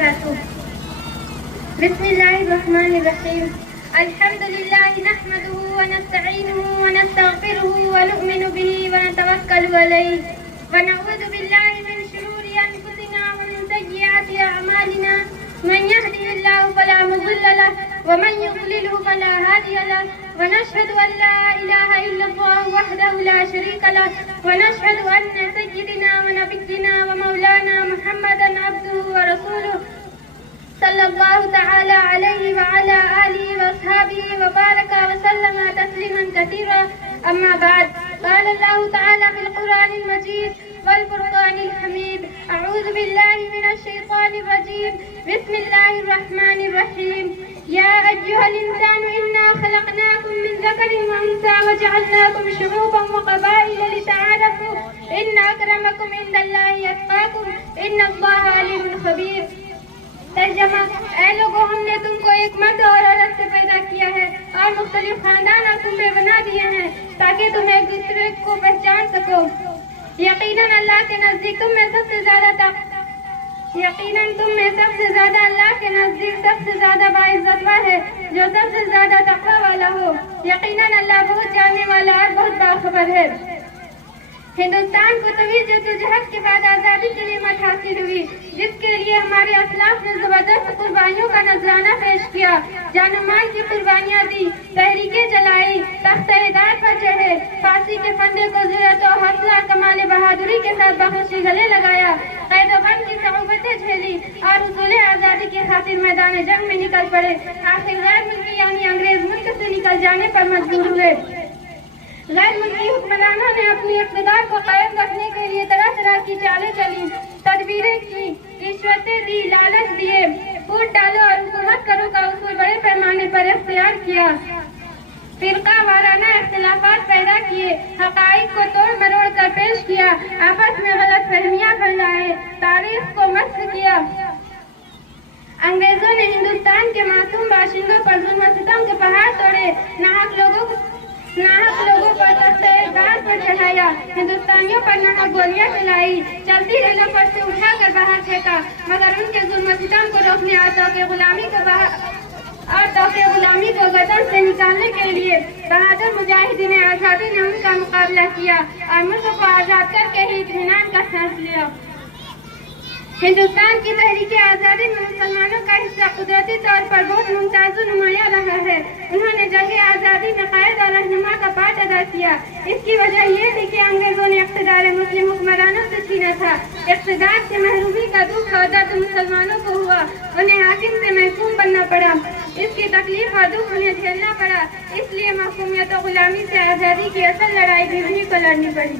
وبركاته. بسم الله الرحمن الرحيم. الحمد لله نحمده ونستعينه ونستغفره ونؤمن به ونتوكل عليه ونعوذ بالله من شرور أنفسنا ومن سيئات أعمالنا. من يهده الله فلا مضل له ومن يضلله فلا هادي له ونشهد أن لا إله إلا الله وحده لا شريك له ونشهد أن سيدنا ونبينا ومولانا محمدا عبده ورسوله صلى الله تعالى عليه وعلى آله وأصحابه وبارك وسلم تسليما كثيرا. أما بعد، قال الله تعالى في القرآن المجيد والفرقان الحميد: أعوذ بالله من الشيطان الرجيم. بسم الله الرحمن الرحيم. يا أيها الإنسان إنا خلقناكم من ذكر وأنثى وجعلناكم شعوبا وقبائل لتعارفوا إن أكرمكم عند الله أتقاكم إن الله عليم خبير. ترجمہ: اے لوگوں، ہم نے تم کو ایک مرد اور عورت سے پیدا کیا ہے اور مختلف خاندان اور کنبے بنا دیے ہیں تاکہ تم ایک دوسرے کو پہچان سکو. یقیناً اللہ کے نزدیک تم میں سب سے زیادہ اللہ کے نزدیک سب سے زیادہ باعزت وہ ہے جو سب سے زیادہ تقوی والا ہو. یقیناً اللہ بہت جاننے والا اور بہت باخبر ہے. ہندوستان کو طویل جدوجہد کے بعد آزادی کی نعمت حاصل ہوئی، جس کے لیے ہمارے اسلاف نے زبردست قربانیوں کا نذرانہ پیش کیا، جان و مال کی قربانیاں دی، تحریکیں چلائی، تخت ہدایت پر چڑھے، پھانسی کے پھندے کو جرأت و حوصلہ کمال بہادری کے ساتھ بخوشی گلے لگایا، قید و بند کی صعوبتیں جھیلی اور حصول آزادی کی خاطر میدان جنگ میں نکل پڑے. آخر غیر ملکی یعنی انگریز ملک سے نکل جانے پر مجبور ہوئے. غیر ملکی حکمرانوں نے اپنی اقتدار کو قائم رکھنے کے لیے طرح طرح کی چالیں چلی، تدبیریں کی، رشوتیں دی، لالچ دیے، پھوٹ ڈالو اور حکومت کرو کا اصول بڑے پیمانے پر اختیار کیا، فرقہ وارانہ اختلافات پیدا کیے، حقائق کو توڑ مروڑ کر پیش کیا، آپس میں غلط فہمیاں پھیلائے، تاریخ کو مسخ کیا. انگریزوں نے ہندوستان کے معصوم باشندوں پر ظلم و ستم کے پہاڑ توڑے، ناحق لوگوں پر تخت اقتدار پر چڑھایا، ہندوستانیوں پر ناحق گولیاں چلائی، چلتی ریلوں پر سے اٹھا کر باہر پھینکا، مگر ان کے ظلم و ستم کو روکنے اور توقع غلامی کو وطن سے نکالنے کے لیے بہادر مجاہدین آزادی نے ان کا مقابلہ کیا اور ملک کو آزاد کر کے ہی اطمینان کا سانس لیا. ہندوستان کی تحریک آزادی میں مسلمانوں کا حصہ قدرتی طور پر بہت ممتاز و نمایاں رہا ہے. انہوں نے جنگ آزادی میں قائد اور رہنما کا پارٹ ادا کیا. اس کی وجہ یہ تھی کہ انگریزوں نے اقتدار مسلم حکمرانوں سے چھینا تھا. اقتدار سے محرومی کا دکھ اور درد مسلمانوں کو ہوا، انہیں حاکم سے محکوم بننا پڑا، اس کی تکلیف اور دکھ انہیں جھیلنا پڑا. اس لیے محکومیت و غلامی سے آزادی کی اصل لڑائی بھی انہیں کو لڑنی پڑی.